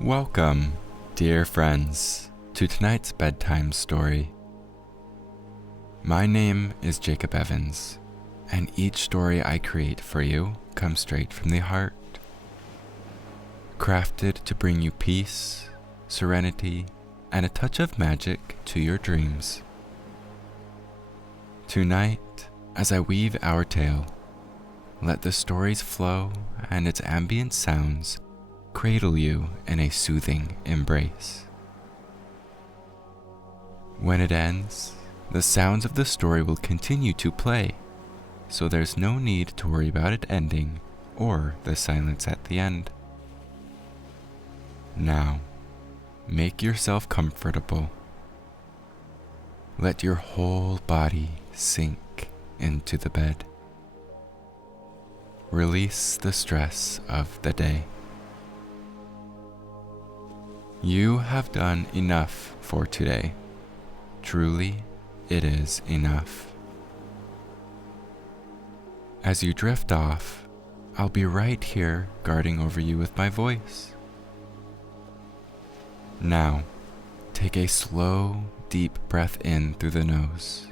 Welcome, dear friends, to tonight's bedtime story. My name is Jacob Evans, and each story I create for you comes straight from the heart, crafted to bring you peace, serenity, and a touch of magic to your dreams. Tonight, as I weave our tale, let the story's flow and its ambient sounds cradle you in a soothing embrace. When it ends, the sounds of the story will continue to play, so there's no need to worry about it ending or the silence at the end. Now, make yourself comfortable. Let your whole body sink into the bed. Release the stress of the day. You have done enough for today. Truly, it is enough. As you drift off, I'll be right here guarding over you with my voice. Now, take a slow, deep breath in through the nose.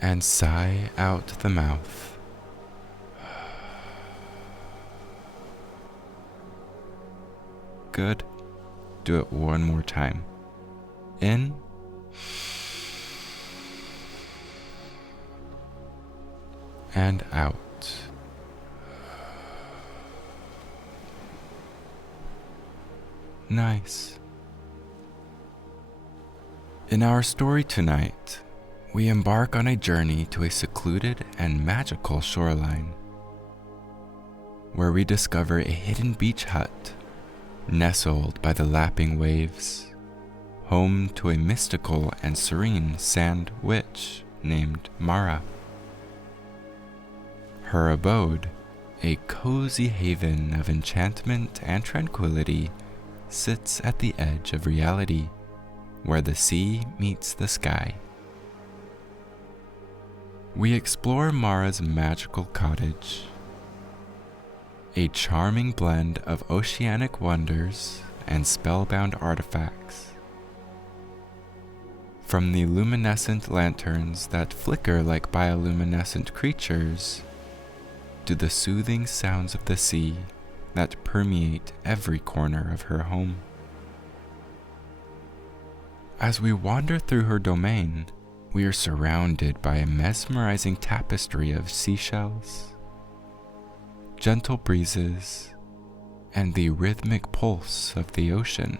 And sigh out the mouth. Good. Do it one more time. In. And out. Nice. In our story tonight, we embark on a journey to a secluded and magical shoreline, where we discover a hidden beach hut nestled by the lapping waves, home to a mystical and serene sand witch named Mara. Her abode, a cozy haven of enchantment and tranquility, sits at the edge of reality, where the sea meets the sky. We explore Mara's magical cottage, a charming blend of oceanic wonders and spellbound artifacts. From the luminescent lanterns that flicker like bioluminescent creatures, to the soothing sounds of the sea that permeate every corner of her home. As we wander through her domain, we are surrounded by a mesmerizing tapestry of seashells, gentle breezes, and the rhythmic pulse of the ocean.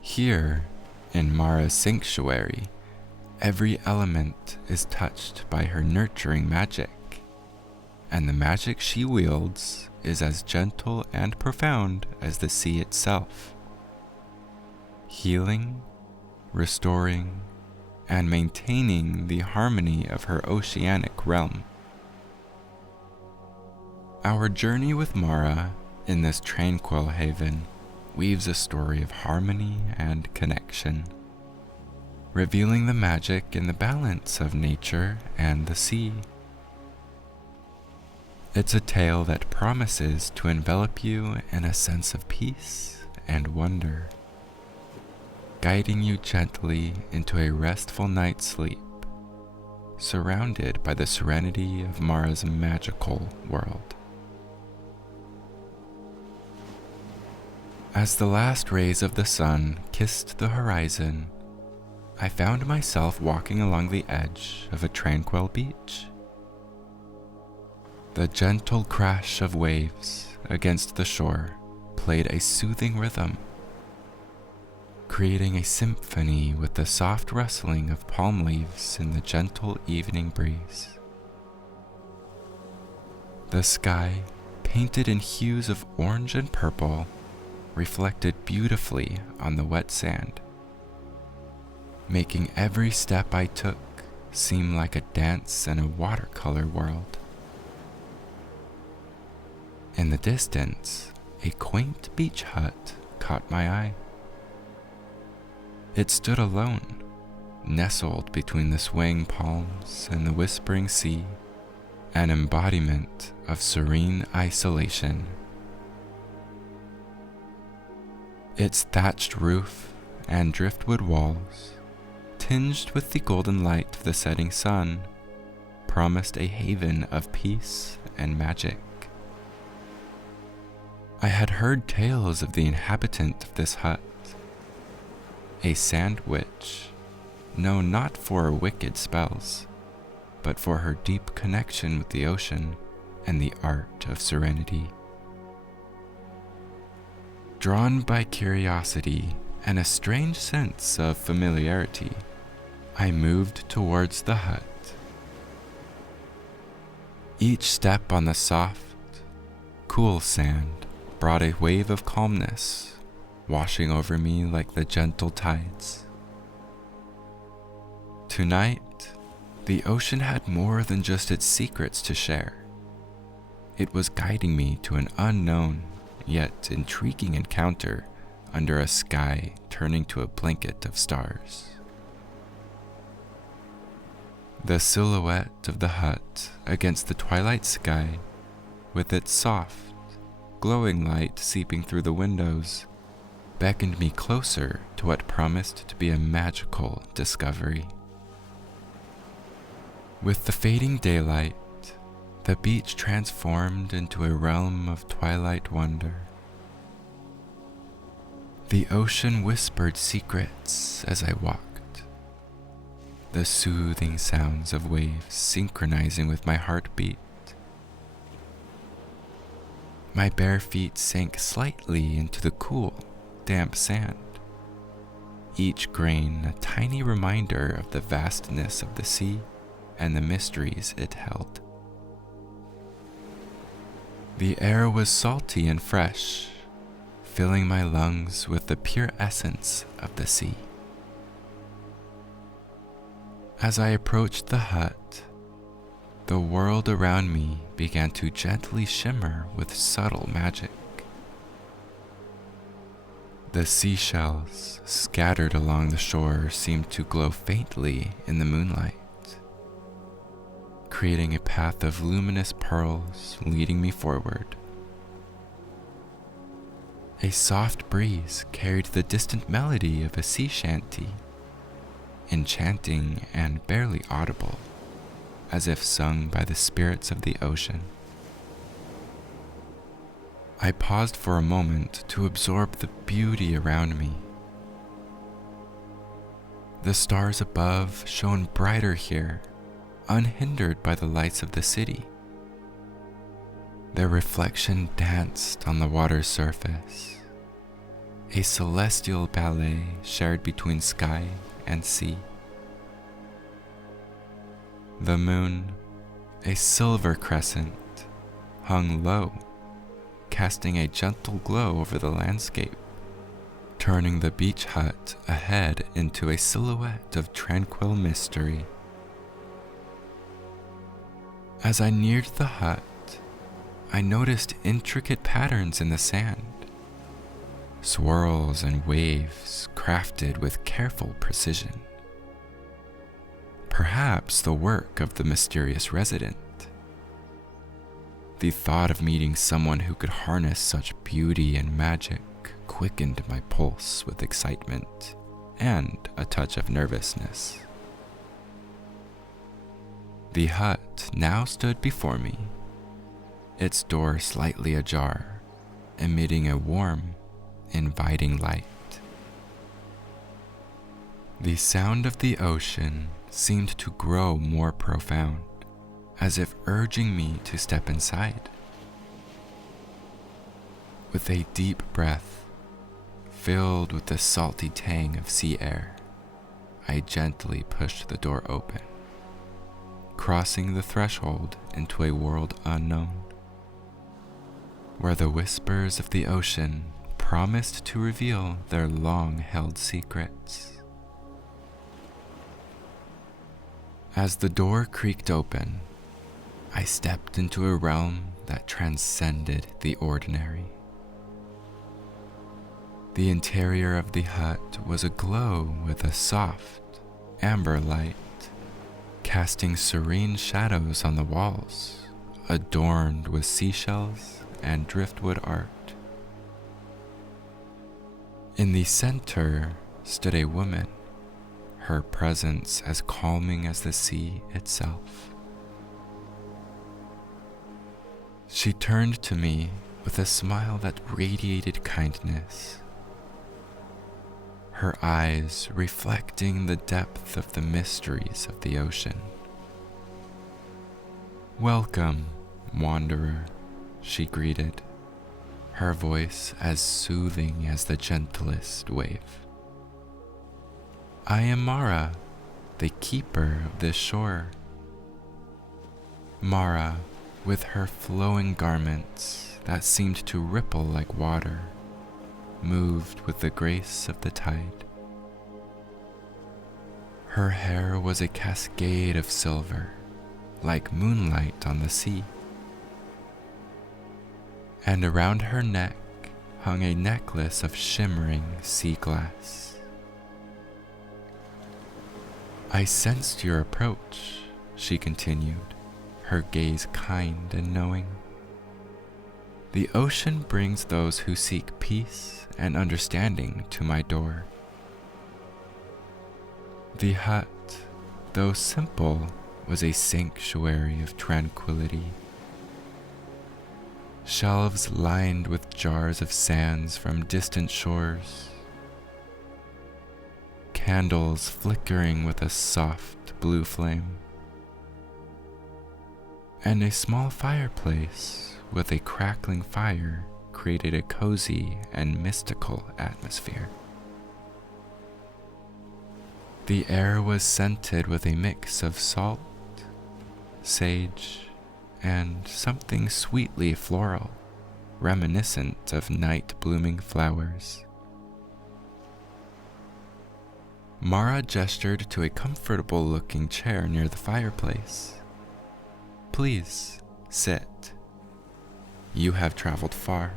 Here, in Mara's sanctuary, every element is touched by her nurturing magic, and the magic she wields is as gentle and profound as the sea itself, healing, restoring, and maintaining the harmony of her oceanic realm. Our journey with Mara in this tranquil haven weaves a story of harmony and connection, revealing the magic in the balance of nature and the sea. It's a tale that promises to envelop you in a sense of peace and wonder, guiding you gently into a restful night's sleep, surrounded by the serenity of Mara's magical world. As the last rays of the sun kissed the horizon, I found myself walking along the edge of a tranquil beach. The gentle crash of waves against the shore played a soothing rhythm, creating a symphony with the soft rustling of palm leaves in the gentle evening breeze. The sky, painted in hues of orange and purple, reflected beautifully on the wet sand, making every step I took seem like a dance in a watercolor world. In the distance, a quaint beach hut caught my eye. It stood alone, nestled between the swaying palms and the whispering sea, an embodiment of serene isolation. Its thatched roof and driftwood walls, tinged with the golden light of the setting sun, promised a haven of peace and magic. I had heard tales of the inhabitant of this hut, a sand witch, known not for her wicked spells, but for her deep connection with the ocean and the art of serenity. Drawn by curiosity and a strange sense of familiarity, I moved towards the hut. Each step on the soft, cool sand brought a wave of calmness, washing over me like the gentle tides. Tonight, the ocean had more than just its secrets to share. It was guiding me to an unknown yet intriguing encounter under a sky turning to a blanket of stars. The silhouette of the hut against the twilight sky, with its soft, glowing light seeping through the windows, beckoned me closer to what promised to be a magical discovery. With the fading daylight, the beach transformed into a realm of twilight wonder. The ocean whispered secrets as I walked, the soothing sounds of waves synchronizing with my heartbeat. My bare feet sank slightly into the cool, damp sand, each grain a tiny reminder of the vastness of the sea and the mysteries it held. The air was salty and fresh, filling my lungs with the pure essence of the sea. As I approached the hut, the world around me began to gently shimmer with subtle magic. The seashells scattered along the shore seemed to glow faintly in the moonlight, creating a path of luminous pearls leading me forward. A soft breeze carried the distant melody of a sea shanty, enchanting and barely audible, as if sung by the spirits of the ocean. I paused for a moment to absorb the beauty around me. The stars above shone brighter here, unhindered by the lights of the city. Their reflection danced on the water's surface, a celestial ballet shared between sky and sea. The moon, a silver crescent, hung low, casting a gentle glow over the landscape, turning the beach hut ahead into a silhouette of tranquil mystery. As I neared the hut, I noticed intricate patterns in the sand, swirls and waves crafted with careful precision. Perhaps the work of the mysterious resident. The thought of meeting someone who could harness such beauty and magic quickened my pulse with excitement and a touch of nervousness. The hut now stood before me, its door slightly ajar, emitting a warm, inviting light. The sound of the ocean seemed to grow more profound, as if urging me to step inside. With a deep breath, filled with the salty tang of sea air, I gently pushed the door open, crossing the threshold into a world unknown, where the whispers of the ocean promised to reveal their long-held secrets. As the door creaked open, I stepped into a realm that transcended the ordinary. The interior of the hut was aglow with a soft, amber light, casting serene shadows on the walls, adorned with seashells and driftwood art. In the center stood a woman, her presence as calming as the sea itself. She turned to me with a smile that radiated kindness, her eyes reflecting the depth of the mysteries of the ocean. "Welcome, wanderer," she greeted, her voice as soothing as the gentlest wave. "I am Mara, the keeper of this shore." Mara, with her flowing garments that seemed to ripple like water, moved with the grace of the tide. Her hair was a cascade of silver, like moonlight on the sea. And around her neck hung a necklace of shimmering sea glass. "I sensed your approach," she continued, her gaze kind and knowing. "The ocean brings those who seek peace and understanding to my door." The hut, though simple, was a sanctuary of tranquility. Shelves lined with jars of sands from distant shores, candles flickering with a soft blue flame, and a small fireplace with a crackling fire created a cozy and mystical atmosphere. The air was scented with a mix of salt, sage, and something sweetly floral, reminiscent of night-blooming flowers. Mara gestured to a comfortable-looking chair near the fireplace. "Please, sit. You have traveled far,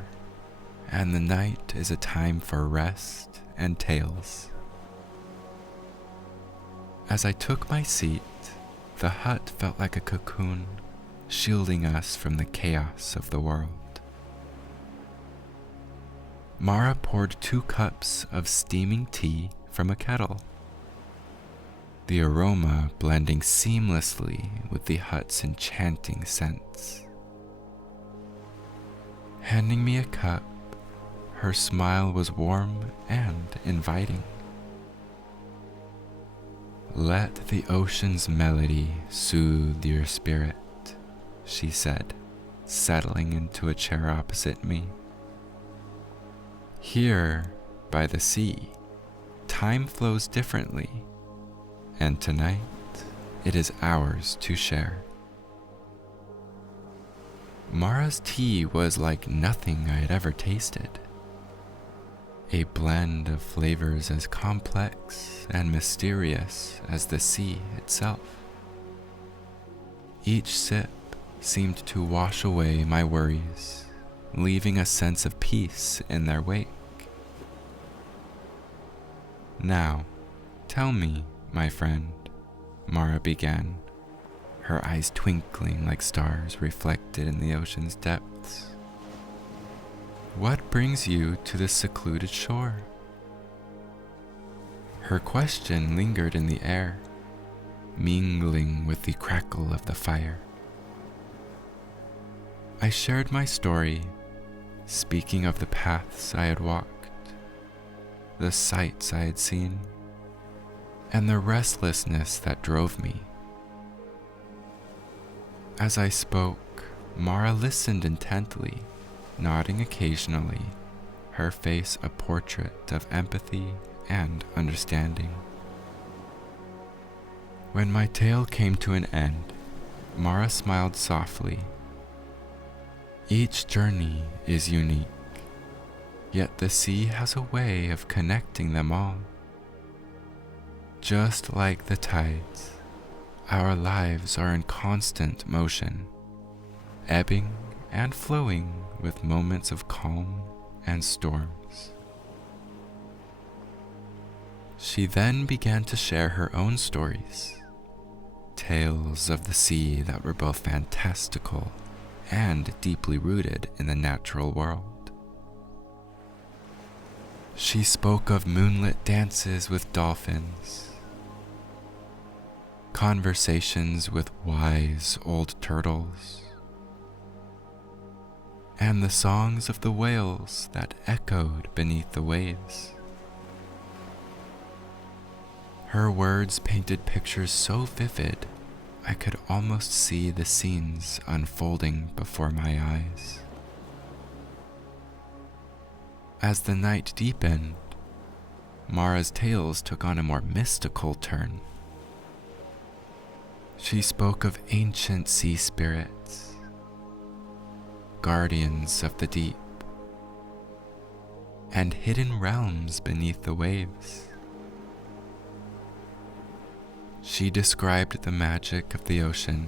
and the night is a time for rest and tales." As I took my seat, the hut felt like a cocoon, shielding us from the chaos of the world. Mara poured 2 cups of steaming tea from a kettle, the aroma blending seamlessly with the hut's enchanting scents. Handing me a cup, her smile was warm and inviting. "Let the ocean's melody soothe your spirit," she said, settling into a chair opposite me. "Here, by the sea, time flows differently, and tonight it is ours to share." Mara's tea was like nothing I had ever tasted. A blend of flavors as complex and mysterious as the sea itself. Each sip seemed to wash away my worries, leaving a sense of peace in their wake. "Now, tell me, my friend," Mara began, her eyes twinkling like stars reflected in the ocean's depths. "What brings you to this secluded shore?" Her question lingered in the air, mingling with the crackle of the fire. I shared my story, speaking of the paths I had walked, the sights I had seen, and the restlessness that drove me. As I spoke, Mara listened intently, nodding occasionally, her face a portrait of empathy and understanding. When my tale came to an end, Mara smiled softly. "Each journey is unique, yet the sea has a way of connecting them all. Just like the tides, our lives are in constant motion, ebbing and flowing with moments of calm and storms." She then began to share her own stories, tales of the sea that were both fantastical and deeply rooted in the natural world. She spoke of moonlit dances with dolphins, conversations with wise old turtles, and the songs of the whales that echoed beneath the waves. Her words painted pictures so vivid, I could almost see the scenes unfolding before my eyes. As the night deepened, Mara's tales took on a more mystical turn. She spoke of ancient sea spirits, guardians of the deep, and hidden realms beneath the waves. She described the magic of the ocean,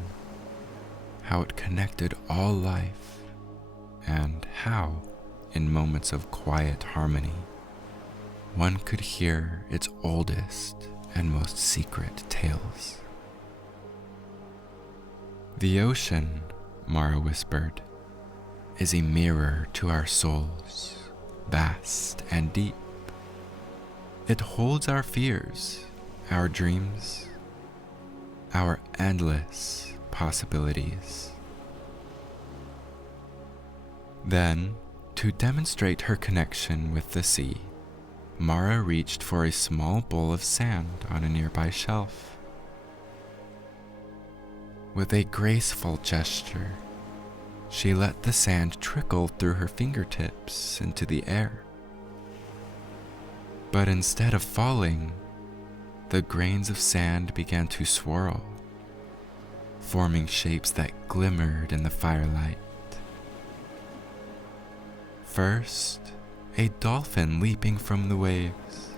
how it connected all life, and how, in moments of quiet harmony, one could hear its oldest and most secret tales. The ocean, Mara whispered, is a mirror to our souls, vast and deep. It holds our fears, our dreams, our endless possibilities. Then, to demonstrate her connection with the sea, Mara reached for a small bowl of sand on a nearby shelf. With a graceful gesture, she let the sand trickle through her fingertips into the air. But instead of falling, the grains of sand began to swirl, forming shapes that glimmered in the firelight. First, a dolphin leaping from the waves,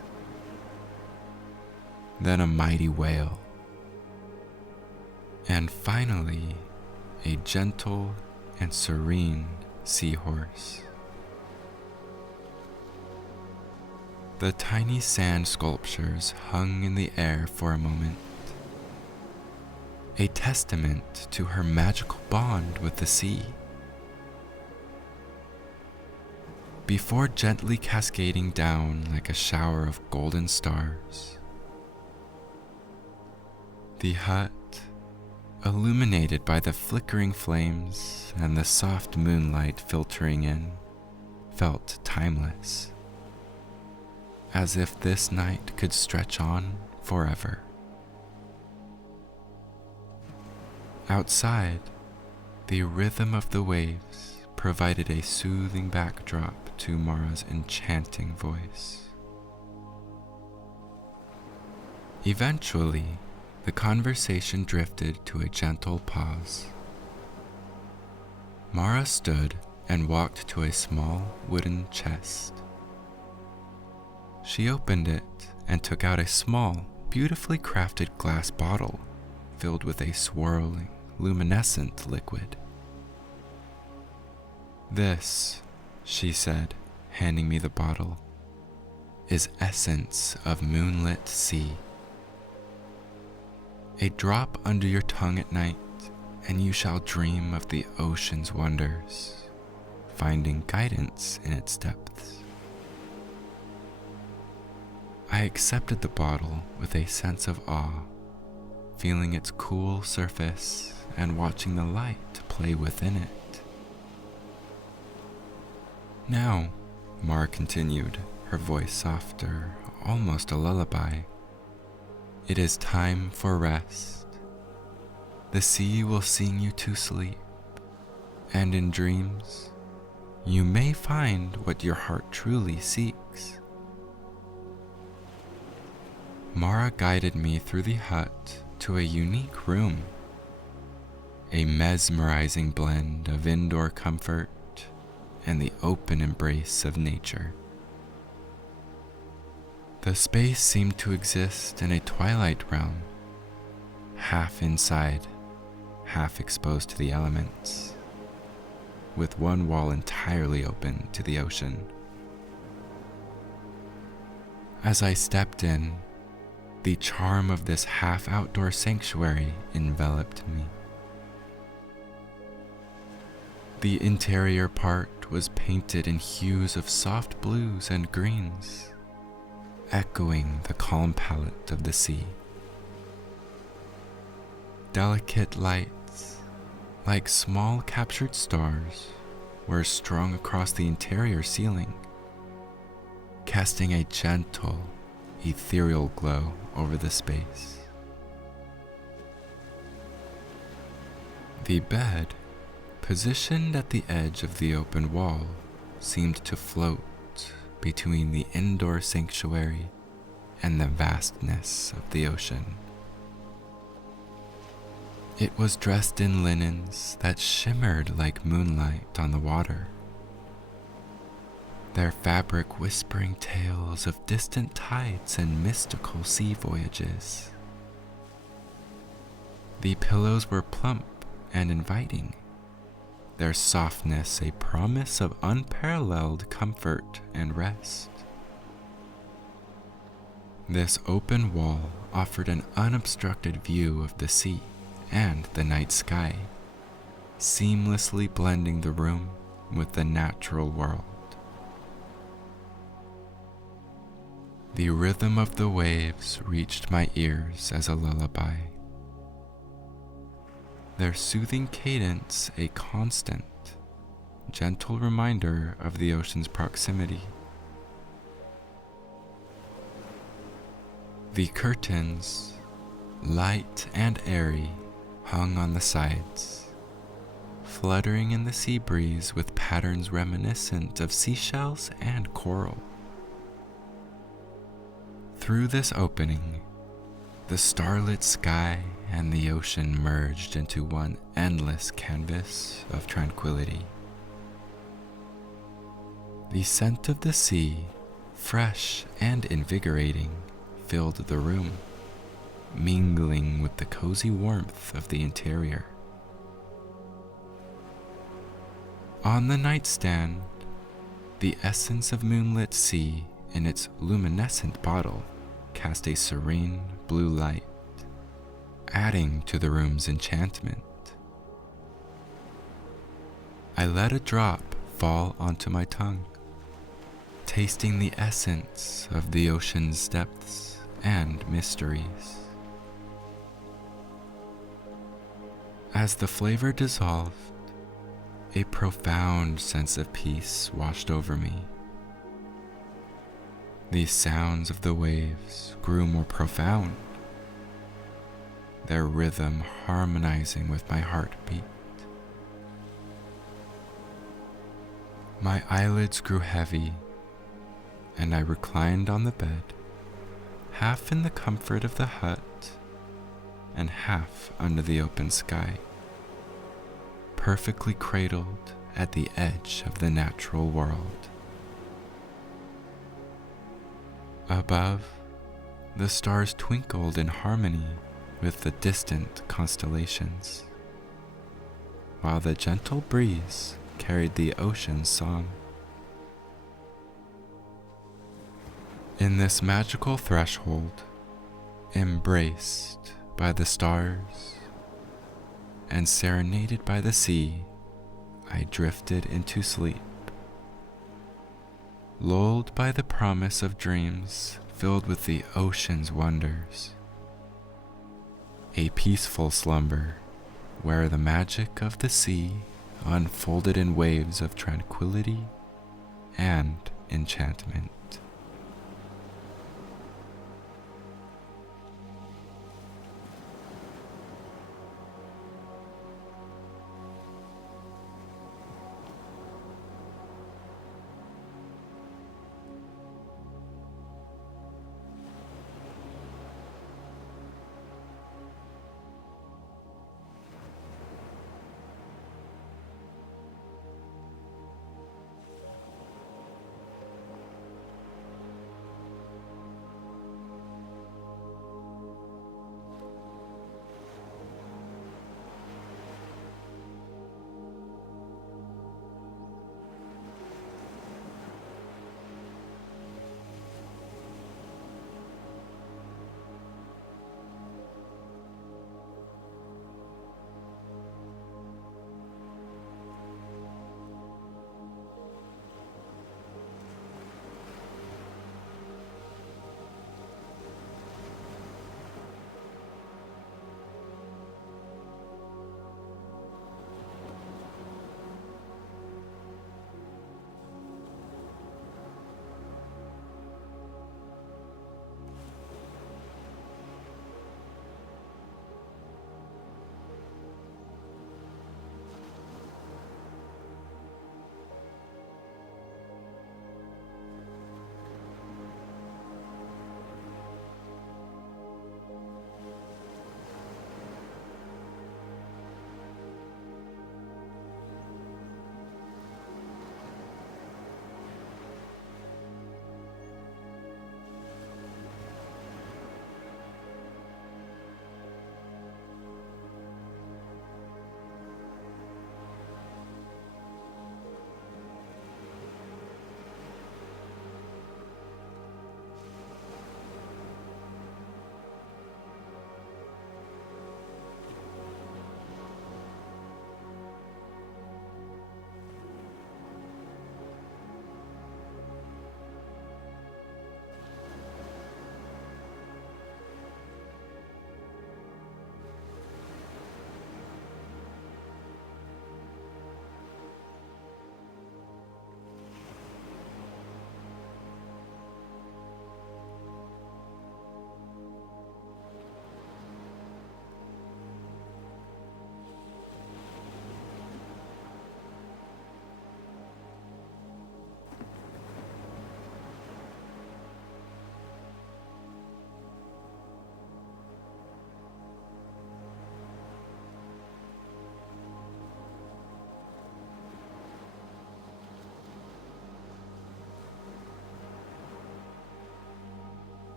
then a mighty whale, and finally, a gentle and serene seahorse. The tiny sand sculptures hung in the air for a moment, a testament to her magical bond with the sea. Before gently cascading down like a shower of golden stars, the hut, illuminated by the flickering flames and the soft moonlight filtering in, felt timeless, as if this night could stretch on forever. Outside, the rhythm of the waves provided a soothing backdrop to Mara's enchanting voice. Eventually, the conversation drifted to a gentle pause. Mara stood and walked to a small wooden chest. She opened it and took out a small, beautifully crafted glass bottle filled with a swirling, luminescent liquid. "This," she said, handing me the bottle, "is essence of moonlit sea. A drop under your tongue at night, and you shall dream of the ocean's wonders, finding guidance in its depths." I accepted the bottle with a sense of awe, feeling its cool surface and watching the light play within it. "Now," Mara continued, her voice softer, almost a lullaby, "it is time for rest. The sea will sing you to sleep, and in dreams, you may find what your heart truly seeks." Mara guided me through the hut to a unique room, a mesmerizing blend of indoor comfort and the open embrace of nature. The space seemed to exist in a twilight realm, half inside, half exposed to the elements, with one wall entirely open to the ocean. As I stepped in, The charm of this half-outdoor sanctuary enveloped me. The interior part was painted in hues of soft blues and greens, echoing the calm palette of the sea. Delicate lights, like small captured stars, were strung across the interior ceiling, casting a gentle, ethereal glow over the space. The bed, positioned at the edge of the open wall, seemed to float between the indoor sanctuary and the vastness of the ocean. It was dressed in linens that shimmered like moonlight on the water, their fabric whispering tales of distant tides and mystical sea voyages. The pillows were plump and inviting, their softness a promise of unparalleled comfort and rest. This open wall offered an unobstructed view of the sea and the night sky, seamlessly blending the room with the natural world. The rhythm of the waves reached my ears as a lullaby, their soothing cadence a constant, gentle reminder of the ocean's proximity. The curtains, light and airy, hung on the sides, fluttering in the sea breeze with patterns reminiscent of seashells and coral. Through this opening, the starlit sky and the ocean merged into one endless canvas of tranquility. The scent of the sea, fresh and invigorating, filled the room, mingling with the cozy warmth of the interior. On the nightstand, the essence of moonlit sea in its luminescent bottle cast a serene blue light, adding to the room's enchantment. I let a drop fall onto my tongue, tasting the essence of the ocean's depths and mysteries. As the flavor dissolved, a profound sense of peace washed over me. The sounds of the waves grew more profound, their rhythm harmonizing with my heartbeat. My eyelids grew heavy, and I reclined on the bed, half in the comfort of the hut and half under the open sky, perfectly cradled at the edge of the natural world. Above, the stars twinkled in harmony with the distant constellations, while the gentle breeze carried the ocean's song. In this magical threshold, embraced by the stars and serenaded by the sea, I drifted into sleep, lulled by the promise of dreams filled with the ocean's wonders. A peaceful slumber where the magic of the sea unfolded in waves of tranquility and enchantment.